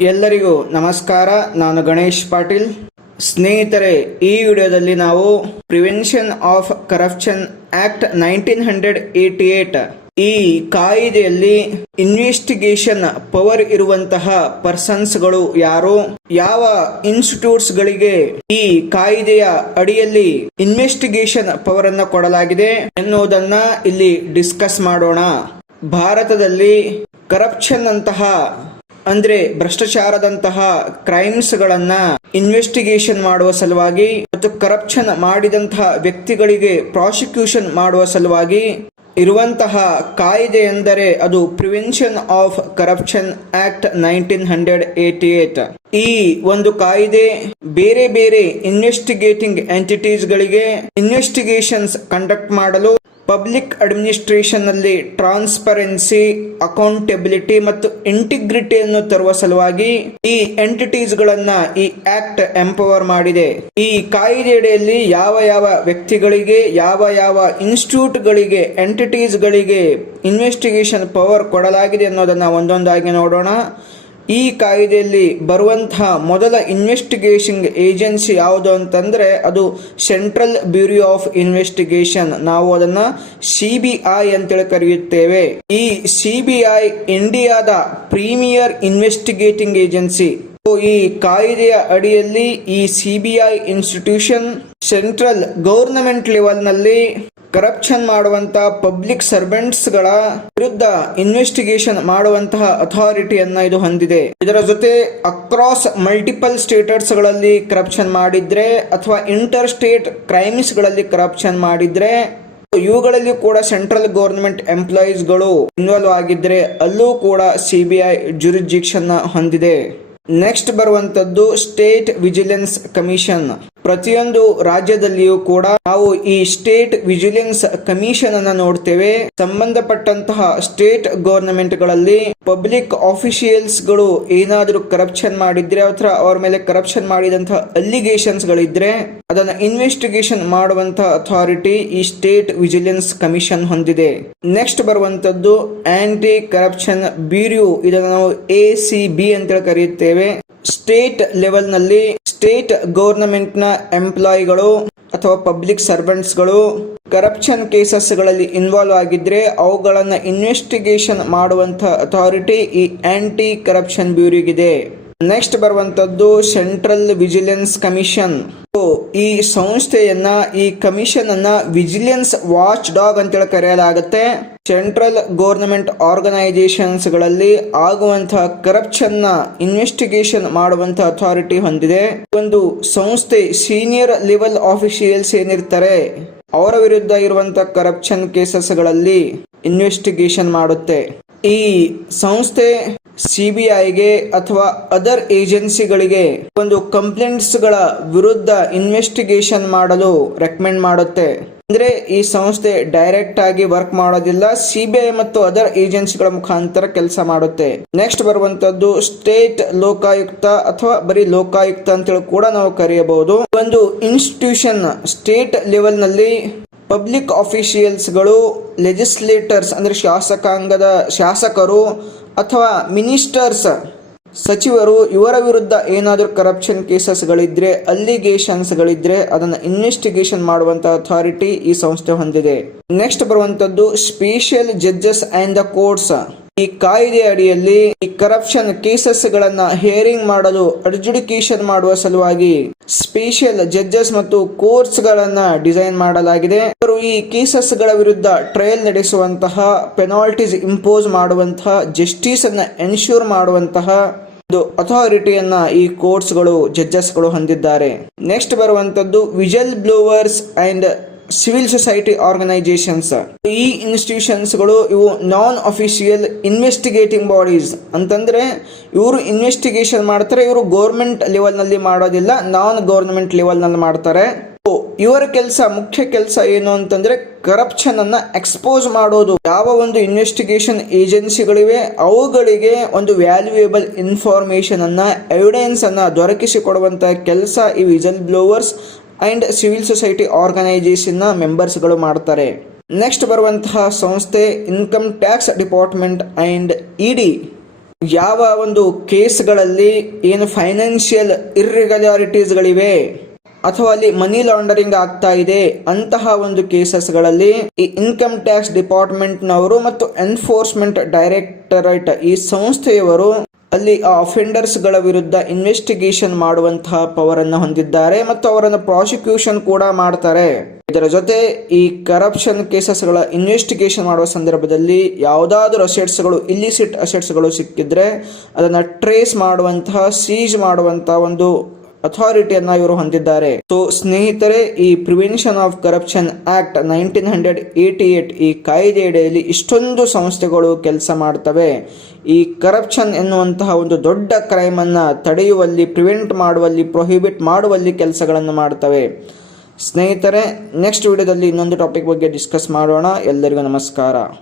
ಎಲ್ಲರಿಗೂ ನಮಸ್ಕಾರ. ನಾನು ಗಣೇಶ್ ಪಾಟೀಲ್. ಸ್ನೇಹಿತರೆ, ಈ ವಿಡಿಯೋದಲ್ಲಿ ನಾವು ಪ್ರಿವೆನ್ಷನ್ ಆಫ್ ಕರಪ್ಷನ್ ಆಕ್ಟ್ 1988 ಈ ಕಾಯ್ದೆಯಲ್ಲಿ ಇನ್ವೆಸ್ಟಿಗೇಷನ್ ಪವರ್ ಇರುವಂತಹ ಪರ್ಸನ್ಸ್ಗಳು ಯಾರು, ಯಾವ ಇನ್ಸ್ಟಿಟ್ಯೂಟ್ಸ್ ಗಳಿಗೆ ಈ ಕಾಯ್ದೆಯ ಅಡಿಯಲ್ಲಿ ಇನ್ವೆಸ್ಟಿಗೇಷನ್ ಪವರ್ ಅನ್ನು ಕೊಡಲಾಗಿದೆ ಎನ್ನುವುದನ್ನ ಇಲ್ಲಿ ಡಿಸ್ಕಸ್ ಮಾಡೋಣ. ಭಾರತದಲ್ಲಿ ಕರಪ್ಷನ್ ಅಂತಹ ಅಂದ್ರೆ ಭ್ರಷ್ಟಾಚಾರದಂತಹ ಕ್ರೈಮ್ಸ್ ಗಳನ್ನ ಇನ್ವೆಸ್ಟಿಗೇಷನ್ ಮಾಡುವ ಸಲುವಾಗಿ ಮತ್ತು ಕರಪ್ಷನ್ ಮಾಡಿದಂತಹ ವ್ಯಕ್ತಿಗಳಿಗೆ ಪ್ರಾಸಿಕ್ಯೂಷನ್ ಮಾಡುವ ಸಲುವಾಗಿ ಇರುವಂತಹ ಕಾಯ್ದೆ ಎಂದರೆ ಅದು ಪ್ರಿವೆನ್ಷನ್ ಆಫ್ ಕರಪ್ಷನ್ ಆಕ್ಟ್ 1988. ಈ ಒಂದು ಕಾಯ್ದೆ ಬೇರೆ ಬೇರೆ ಇನ್ವೆಸ್ಟಿಗೇಟಿಂಗ್ ಎಂಟಿಟೀಸ್ ಗಳಿಗೆ ಇನ್ವೆಸ್ಟಿಗೇಷನ್ಸ್ ಕಂಡಕ್ಟ್ ಮಾಡಲು, ಪಬ್ಲಿಕ್ ಅಡ್ಮಿನಿಸ್ಟ್ರೇಷನ್ ನಲ್ಲಿ ಟ್ರಾನ್ಸ್ಪರೆನ್ಸಿ, ಅಕೌಂಟೆಬಿಲಿಟಿ ಮತ್ತು ಇಂಟಿಗ್ರಿಟಿಯನ್ನು ತರುವ ಸಲುವಾಗಿ ಈ ಎಂಟಿಟೀಸ್ ಗಳನ್ನ ಈ ಆಕ್ಟ್ ಎಂಪವರ್ ಮಾಡಿದೆ. ಈ ಕಾಯ್ದೆಯಡಿಯಲ್ಲಿ ಯಾವ ಯಾವ ವ್ಯಕ್ತಿಗಳಿಗೆ, ಯಾವ ಯಾವ ಇನ್ಸ್ಟಿಟ್ಯೂಟ್ ಗಳಿಗೆ, ಎಂಟಿಟೀಸ್ ಗಳಿಗೆ ಇನ್ವೆಸ್ಟಿಗೇಷನ್ ಪವರ್ ಕೊಡಲಾಗಿದೆ ಅನ್ನೋದನ್ನ ಒಂದೊಂದಾಗಿ ನೋಡೋಣ. ಈ ಕಾಯ್ದೆಯಲ್ಲಿ ಬರುವಂತಹ ಮೊದಲ ಇನ್ವೆಸ್ಟಿಗೇಷನ್ ಏಜೆನ್ಸಿ ಯಾವುದು ಅಂತಂದ್ರೆ ಅದು ಸೆಂಟ್ರಲ್ ಬ್ಯೂರೋ ಆಫ್ ಇನ್ವೆಸ್ಟಿಗೇಷನ್. ನಾವು ಅದನ್ನ CBI ಅಂತೇಳಿ ಕರೆಯುತ್ತೇವೆ. ಈ CBI ಇಂಡಿಯಾದ ಪ್ರೀಮಿಯರ್ ಇನ್ವೆಸ್ಟಿಗೇಟಿಂಗ್ ಏಜೆನ್ಸಿ. ಈ ಕಾಯ್ದೆಯ ಅಡಿಯಲ್ಲಿ ಈ CBI institution central government level ನಲ್ಲಿ ಕರಪ್ಷನ್ ಮಾಡುವಂತಹ ಪಬ್ಲಿಕ್ ಸರ್ವೆಂಟ್ಸ್ ಗಳ ವಿರುದ್ಧ ಇನ್ವೆಸ್ಟಿಗೇಷನ್ ಮಾಡುವಂತಹ ಅಥಾರಿಟಿಯನ್ನ ಇದು ಹೊಂದಿದೆ. ಇದರ ಜೊತೆ ಅಕ್ರಾಸ್ ಮಲ್ಟಿಪಲ್ ಸ್ಟೇಟ್ಸ್ ಗಳಲ್ಲಿ ಕರಪ್ಷನ್ ಮಾಡಿದ್ರೆ ಅಥವಾ ಇಂಟರ್ ಸ್ಟೇಟ್ ಕ್ರೈಮ್ಸ್ ಗಳಲ್ಲಿ ಕರಪ್ಷನ್ ಮಾಡಿದ್ರೆ ಇವುಗಳಲ್ಲಿ ಕೂಡ ಸೆಂಟ್ರಲ್ ಗವರ್ನಮೆಂಟ್ ಎಂಪ್ಲಾಯೀಸ್ ಗಳು ಇನ್ವಾಲ್ವ್ ಆಗಿದ್ರೆ ಅಲ್ಲೂ ಕೂಡ CBI ಜುರಿಸ್ಡಿಕ್ಷನ್ ಹೊಂದಿದೆ. ನೆಕ್ಸ್ಟ್ ಬರುವಂತದ್ದು ಸ್ಟೇಟ್ ವಿಜಿಲೆನ್ಸ್ ಕಮಿಷನ್. ಪ್ರತಿಯೊಂದು ರಾಜ್ಯದಲ್ಲಿಯೂ ಕೂಡ ನಾವು ಈ ಸ್ಟೇಟ್ ವಿಜಿಲೆನ್ಸ್ ಕಮಿಷನ್ ಅನ್ನ ನೋಡ್ತೇವೆ. ಸಂಬಂಧಪಟ್ಟಂತಹ ಸ್ಟೇಟ್ ಗವರ್ನಮೆಂಟ್ ಗಳಲ್ಲಿ ಪಬ್ಲಿಕ್ ಆಫಿಷಿಯಲ್ಸ್ ಗಳು ಏನಾದರೂ ಕರಪ್ಷನ್ ಮಾಡಿದ್ರೆ ಅಥವಾ ಅವರ ಮೇಲೆ ಕರಪ್ಷನ್ ಮಾಡಿದಂತಹ ಅಲಿಗೇಷನ್ಸ್ ಗಳಿದ್ರೆ ಅದನ್ನ ಇನ್ವೆಸ್ಟಿಗೇಷನ್ ಮಾಡುವಂತಹ ಅಥಾರಿಟಿ ಈ ಸ್ಟೇಟ್ ವಿಜಿಲೆನ್ಸ್ ಕಮಿಷನ್ ಹೊಂದಿದೆ. ನೆಕ್ಸ್ಟ್ ಬರುವಂತದ್ದು ಆಂಟಿ ಕರಪ್ಷನ್ ಬ್ಯೂರೋ. ಇದನ್ನು ನಾವು ACB ಅಂತ ಕರೆಯುತ್ತೇವೆ. ಸ್ಟೇಟ್ ಲೆವೆಲ್ ನಲ್ಲಿ ಸ್ಟೇಟ್ ಗವರ್ನಮೆಂಟ್ ನ ಎಂಪ್ಲಾಯಿಗಳು ಅಥವಾ ಪಬ್ಲಿಕ್ ಸರ್ವೆಂಟ್ಸ್ ಗಳು ಕರಪ್ಷನ್ ಕೇಸಸ್ ಗಳಲ್ಲಿ ಇನ್ವಾಲ್ವ್ ಆಗಿದ್ರೆ ಅವುಗಳನ್ನ ಇನ್ವೆಸ್ಟಿಗೇಷನ್ ಮಾಡುವಂತಹ ಅಥಾರಿಟಿ ಈ ಆಂಟಿ ಕರಪ್ಷನ್ ಬ್ಯೂರೋಗಿದೆ. ನೆಕ್ಸ್ಟ್ ಬರುವಂತದ್ದು ಸೆಂಟ್ರಲ್ ವಿಜಿಲೆನ್ಸ್ ಕಮಿಷನ್. ಈ ಸಂಸ್ಥೆಯನ್ನ, ಈ ಕಮಿಷನ್ ಅನ್ನ ವಿಜಿಲೆನ್ಸ್ ವಾಚ್ ಡಾಗ್ ಅಂತೇಳಿ ಕರೆಯಲಾಗುತ್ತೆ. ಸೆಂಟ್ರಲ್ ಗವರ್ನಮೆಂಟ್ ಆರ್ಗನೈಸೇಷನ್ಸ್ ಗಳಲ್ಲಿ ಆಗುವಂತಹ ಕರಪ್ಷನ್ ನ ಇನ್ವೆಸ್ಟಿಗೇಷನ್ ಮಾಡುವಂತಹ ಅಥಾರಿಟಿ ಹೊಂದಿದೆ. ಒಂದು ಸಂಸ್ಥೆ ಸೀನಿಯರ್ ಲೆವೆಲ್ ಆಫಿಷಿಯಲ್ಸ್ ಏನಿರ್ತಾರೆ ಅವರ ವಿರುದ್ಧ ಇರುವಂತಹ ಕರಪ್ಷನ್ ಕೇಸಸ್ ಗಳಲ್ಲಿ ಇನ್ವೆಸ್ಟಿಗೇಷನ್ ಮಾಡುತ್ತೆ. ಈ ಸಂಸ್ಥೆ CBIಗೆ ಅಥವಾ ಅದರ್ ಏಜೆನ್ಸಿಗಳಿಗೆ ಒಂದು ಕಂಪ್ಲೇಂಟ್ಸ್ ಗಳ ವಿರುದ್ಧ ಇನ್ವೆಸ್ಟಿಗೇಷನ್ ಮಾಡಲು ರೆಕಮೆಂಡ್ ಮಾಡುತ್ತೆ. ಅಂದ್ರೆ ಈ ಸಂಸ್ಥೆ ಡೈರೆಕ್ಟ್ ಆಗಿ ವರ್ಕ್ ಮಾಡೋದಿಲ್ಲ, CBI ಮತ್ತು ಅದರ್ ಏಜೆನ್ಸಿಗಳ ಮುಖಾಂತರ ಕೆಲಸ ಮಾಡುತ್ತೆ. ನೆಕ್ಸ್ಟ್ ಬರುವಂತದ್ದು ಸ್ಟೇಟ್ ಲೋಕಾಯುಕ್ತ ಅಥವಾ ಬರೀ ಲೋಕಾಯುಕ್ತ ಅಂತೇಳಿ ಕೂಡ ನಾವು ಕರೆಯಬಹುದು. ಒಂದು ಇನ್ಸ್ಟಿಟ್ಯೂಷನ್ ಸ್ಟೇಟ್ ಲೆವೆಲ್ ನಲ್ಲಿ ಪಬ್ಲಿಕ್ ಆಫಿಷಿಯಲ್ಸ್ ಗಳು, ಲೆಜಿಸ್ಲೇಟರ್ಸ್ ಅಂದ್ರೆ ಶಾಸಕರು ಅಥವಾ ಮಿನಿಸ್ಟರ್ಸ್, ಸಚಿವರು ಇವರ ವಿರುದ್ಧ ಏನಾದರೂ ಕರಪ್ಷನ್ ಕೇಸಸ್ ಗಳಿದ್ರೆ, ಅಲಿಗೇಷನ್ಸ್ ಗಳಿದ್ರೆ ಅದನ್ನ ಇನ್ವೆಸ್ಟಿಗೇಷನ್ ಮಾಡುವಂತಹ ಅಥಾರಿಟಿ ಈ ಸಂಸ್ಥೆ ಹೊಂದಿದೆ. ನೆಕ್ಸ್ಟ್ ಬರುವಂತದ್ದು special judges and the courts. ಈ ಕಾಯ್ದೆ ಅಡಿಯಲ್ಲಿ ಈ ಕರಪ್ಷನ್ ಕೇಸಸ್ ಗಳನ್ನ ಹಿಯರಿಂಗ್ ಮಾಡಲು, ಅಡ್ಜುಡಿಕೇಷನ್ ಮಾಡುವ ಸಲುವಾಗಿ ಸ್ಪೆಷಲ್ ಜಡ್ಜಸ್ ಮತ್ತು ಕೋರ್ಟ್ಸ್ ಗಳನ್ನ ಡಿಸೈನ್ ಮಾಡಲಾಗಿದೆ. ಅವರು ಈ ಕೇಸಸ್ ಗಳ ವಿರುದ್ಧ ಟ್ರಯಲ್ ನಡೆಸುವಂತಹ, ಪೆನಾಲ್ಟೀಸ್ ಇಂಪೋಸ್ ಮಾಡುವಂತಹ, ಜಸ್ಟಿಸ್ ಅನ್ನ ಎನ್ಶೂರ್ ಮಾಡುವಂತಹ ಒಂದು ಅಥಾರಿಟಿಯನ್ನ ಈ ಕೋರ್ಟ್ಸ್ ಗಳು, ಜಡ್ಜಸ್ ಗಳು ಹೊಂದಿದ್ದಾರೆ. ನೆಕ್ಸ್ಟ್ ಬರುವಂತದ್ದು whistleblowers and civil society organisations. ಈ ಇನ್ಸ್ಟಿಟ್ಯೂಷನ್ಸ್ ಗಳು ಇವು ನಾನ್ ಅಫಿಷಿಯಲ್ ಇನ್ವೆಸ್ಟಿಗೇಟಿಂಗ್ ಬಾಡೀಸ್. ಅಂತಂದ್ರೆ ಇವರು ಇನ್ವೆಸ್ಟಿಗೇಷನ್ ಮಾಡ್ತಾರೆ, ಇವರು ಗೌರ್ಮೆಂಟ್ ಲೆವೆಲ್ ನಲ್ಲಿ ಮಾಡೋದಿಲ್ಲ, ನಾನ್ ಗವರ್ನಮೆಂಟ್ ಲೆವೆಲ್ ನಲ್ಲಿ ಮಾಡ್ತಾರೆ. ಇವರ ಮುಖ್ಯ ಕೆಲಸ ಏನು ಅಂತಂದ್ರೆ ಕರಪ್ಷನ್ ಅನ್ನ ಎಕ್ಸ್ಪೋಸ್ ಮಾಡೋದು. ಯಾವ ಒಂದು ಇನ್ವೆಸ್ಟಿಗೇಷನ್ ಏಜೆನ್ಸಿಗಳಿವೆ ಅವುಗಳಿಗೆ ಒಂದು ವ್ಯಾಲ್ಯೂಯೇಬಲ್ ಇನ್ಫಾರ್ಮೇಶನ್ ಅನ್ನ, ಎವಿಡೆನ್ಸ್ ಅನ್ನ ದೊರಕಿಸಿಕೊಡುವಂತಹ ಕೆಲಸ ಈ whistleblowers and civil society organisation ನ ಮೆಂಬರ್ಸ್ ಗಳು ಮಾಡ್ತಾರೆ. ನೆಕ್ಸ್ಟ್ ಬರುವಂತಹ ಸಂಸ್ಥೆ income tax department and ED. ಯಾವ ಒಂದು ಕೇಸ್ಗಳಲ್ಲಿ ಏನು ಫೈನಾನ್ಷಿಯಲ್ ಇರ್ರೆಗ್ಯುಲಾರಿಟೀಸ್ಗಳಿವೆ ಅಥವಾ ಅಲ್ಲಿ ಮನಿ ಲಾಂಡರಿಂಗ್ ಆಗ್ತಾ ಇದೆ ಅಂತಹ ಒಂದು ಕೇಸಸ್ಗಳಲ್ಲಿ ಈ ಇನ್ಕಮ್ ಟ್ಯಾಕ್ಸ್ ಡಿಪಾರ್ಟ್ಮೆಂಟ್ನವರು ಮತ್ತು ಎನ್ಫೋರ್ಸ್ಮೆಂಟ್ ಡೈರೆಕ್ಟರೇಟ್ ಈ ಸಂಸ್ಥೆಯವರು ಅಲ್ಲಿ ಆ ಅಫೆಂಡರ್ಸ್ಗಳ ವಿರುದ್ಧ ಇನ್ವೆಸ್ಟಿಗೇಷನ್ ಮಾಡುವಂತಹ ಪವರ್ ಅನ್ನು ಹೊಂದಿದ್ದಾರೆ ಮತ್ತು ಅವರನ್ನು ಪ್ರಾಸಿಕ್ಯೂಷನ್ ಕೂಡ ಮಾಡ್ತಾರೆ. ಇದರ ಜೊತೆ ಈ ಕರಪ್ಷನ್ ಕೇಸಸ್ಗಳ ಇನ್ವೆಸ್ಟಿಗೇಷನ್ ಮಾಡುವ ಸಂದರ್ಭದಲ್ಲಿ ಯಾವುದಾದ್ರೂ ಅಸೆಟ್ಸ್ಗಳು ಇಲ್ಲಿಸಿಟ್ ಅಸೆಟ್ಸ್ಗಳು ಸಿಕ್ಕಿದ್ರೆ ಅದನ್ನು ಟ್ರೇಸ್ ಮಾಡುವಂತಹ ಸೀಜ್ ಮಾಡುವಂತಹ ಒಂದು ಅಥಾರಿಟಿಯನ್ನ ಇವರು ಹೊಂದಿದ್ದಾರೆ. ಸೊ ಸ್ನೇಹಿತರೆ, ಈ ಪ್ರಿವೆನ್ಷನ್ ಆಫ್ ಕರಪ್ಷನ್ ಆಕ್ಟ್ 1988 ಈ ಕಾಯ್ದೆಯಡಿಯಲ್ಲಿ ಇಷ್ಟೊಂದು ಸಂಸ್ಥೆಗಳು ಕೆಲಸ ಮಾಡ್ತವೆ. ಈ ಕರಪ್ಷನ್ ಎನ್ನುವಂತಹ ಒಂದು ದೊಡ್ಡ ಕ್ರೈಮ್ ಅನ್ನ ತಡೆಯುವಲ್ಲಿ, ಪ್ರಿವೆಂಟ್ ಮಾಡುವಲ್ಲಿ, ಪ್ರೊಹಿಬಿಟ್ ಮಾಡುವಲ್ಲಿ ಕೆಲಸಗಳನ್ನು ಮಾಡ್ತವೆ. ಸ್ನೇಹಿತರೆ, ನೆಕ್ಸ್ಟ್ ವಿಡಿಯೋದಲ್ಲಿ ಇನ್ನೊಂದು ಟಾಪಿಕ್ ಬಗ್ಗೆ ಡಿಸ್ಕಸ್ ಮಾಡೋಣ. ಎಲ್ಲರಿಗೂ ನಮಸ್ಕಾರ.